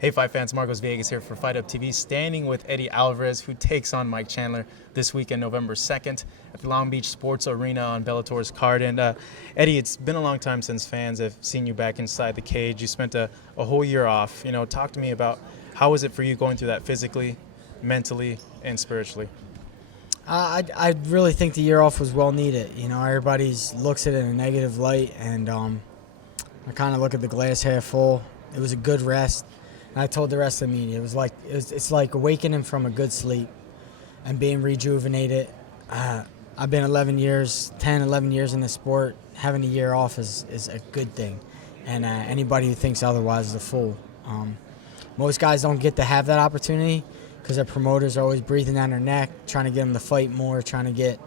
Hey, Fight fans, Marcos Villegas here for Fight Up TV, standing with Eddie Alvarez, who takes on Mike Chandler this weekend, November 2nd, at the Long Beach Sports Arena on Bellator's card. And Eddie, it's been a long time since fans have seen you back inside the cage. You spent a whole year off. Talk to me about how was it for you going through that physically, mentally, and spiritually? I really think the year off was well needed. Everybody looks at it in a negative light, and I kind of look at the glass half full. It was a good rest. And I told the rest of the media, it's like awakening from a good sleep and being rejuvenated. I've been 11 years in the sport. Having a year off is a good thing. And anybody who thinks otherwise is a fool. Most guys don't get to have that opportunity because their promoters are always breathing down their neck, trying to get them to fight more, trying to get,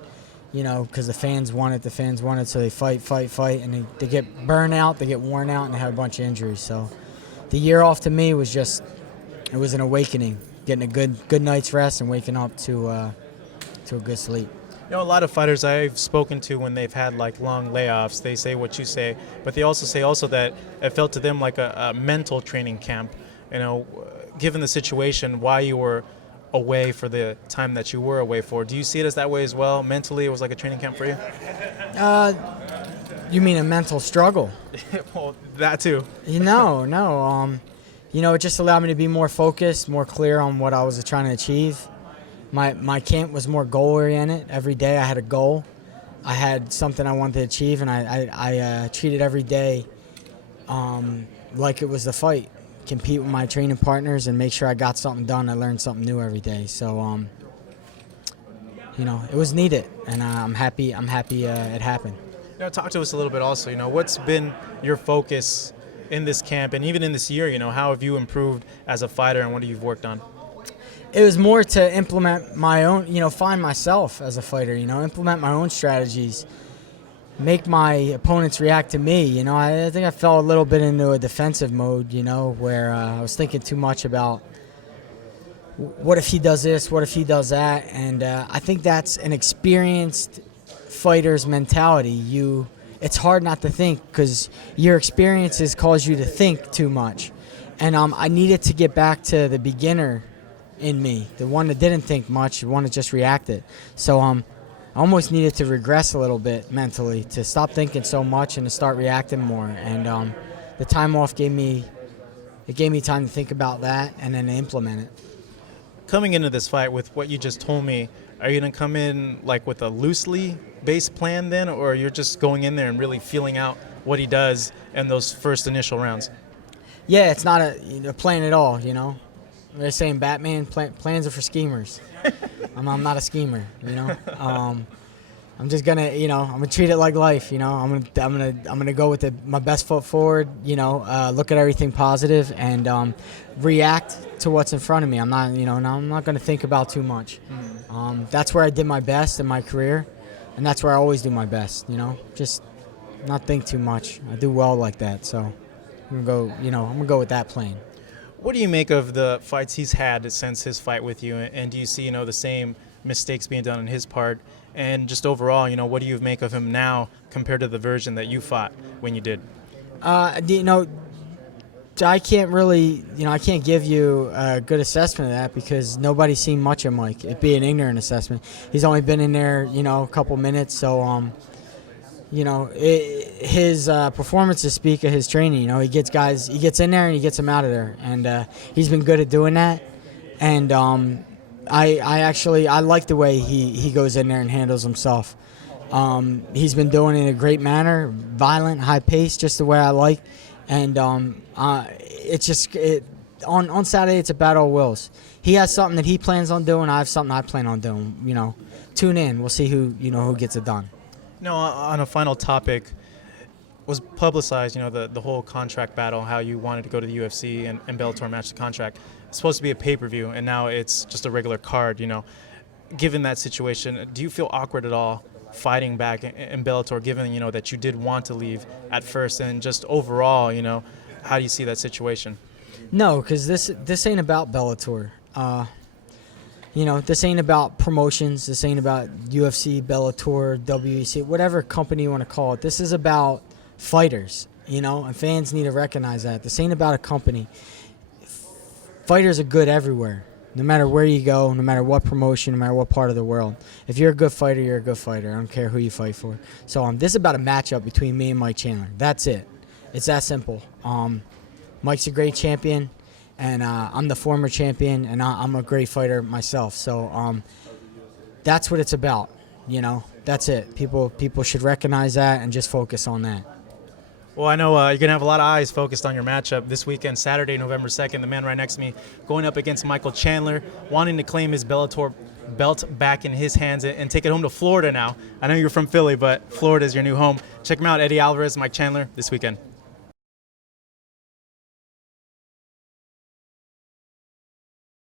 because the fans want it, so they fight, and they get burned out, they get worn out, and they have a bunch of injuries. So the year off to me was it was an awakening, getting a good night's rest and waking up to a good sleep. A lot of fighters I've spoken to when they've had like long layoffs, they say what you say, but they also say that it felt to them like a mental training camp. Given the situation, why you were away for the time that you were away for, do you see it as that way as well? Mentally, it was like a training camp for you? You mean a mental struggle? Well, that too. No. It just allowed me to be more focused, more clear on what I was trying to achieve. My camp was more goal-oriented. Every day I had a goal. I had something I wanted to achieve, and I treated every day like it was the fight. Compete with my training partners and make sure I got something done. I learned something new every day. So, it was needed, and I'm happy it happened. Talk to us a little bit also, what's been your focus in this camp and even in this year, how have you improved as a fighter and what have you worked on? It was more to implement my own, find myself as a fighter, implement my own strategies, make my opponents react to me. I think I fell a little bit into a defensive mode, where I was thinking too much about what if he does this, what if he does that, and I think that's an experienced fighter's mentality. It's hard not to think because your experiences cause you to think too much, and I needed to get back to the beginner in me, the one that didn't think much, the one that just reacted. So I almost needed to regress a little bit mentally, to stop thinking so much and to start reacting more. And the time off gave me time to think about that and then to implement it. Coming into this fight with what you just told me, are you going to come in like with a loosely based plan then, or you're just going in there and really feeling out what he does in those first initial rounds? Yeah, it's not a plan at all, They're saying Batman, plans are for schemers. I'm not a schemer, I'm just gonna, I'm gonna treat it like life, I'm gonna go with my best foot forward, look at everything positive and react to what's in front of me. I'm not gonna think about too much. That's where I did my best in my career, and that's where I always do my best. Just not think too much. I do well like that, so I'm gonna go with that plan. What do you make of the fights he's had since his fight with you, and do you see, the same mistakes being done on his part? And just overall, what do you make of him now compared to the version that you fought when you did? I can't really, I can't give you a good assessment of that because nobody's seen much of Mike. It'd be an ignorant assessment. He's only been in there, a couple minutes, so his performances speak of his training. He gets in there and he gets them out of there, and he's been good at doing that. And I like the way he goes in there and handles himself. He's been doing it in a great manner, violent, high pace, just the way I like. And it's just on Saturday it's a battle of wills. He has something that he plans on doing. I have something I plan on doing. Tune in. We'll see who gets it done. On a final topic, was publicized, the whole contract battle, how you wanted to go to the UFC and Bellator match the contract. It's supposed to be a pay-per-view, and now it's just a regular card, Given that situation, do you feel awkward at all fighting back in Bellator, given, that you did want to leave at first, and just overall, how do you see that situation? No, because this ain't about Bellator. This ain't about promotions. This ain't about UFC, Bellator, WEC, whatever company you want to call it. This is about fighters, and fans need to recognize that. This ain't about a company. fighters are good everywhere. No matter where you go, no matter what promotion, no matter what part of the world. If you're a good fighter, you're a good fighter. I don't care who you fight for. So this is about a matchup between me and Mike Chandler. That's it. It's that simple. Mike's a great champion, and I'm the former champion, and I'm a great fighter myself. So that's what it's about. That's it. People should recognize that and just focus on that. Well, I know you're going to have a lot of eyes focused on your matchup this weekend, Saturday, November 2nd. The man right next to me going up against Michael Chandler, wanting to claim his Bellator belt back in his hands and take it home to Florida now. I know you're from Philly, but Florida is your new home. Check him out, Eddie Alvarez, Mike Chandler, this weekend.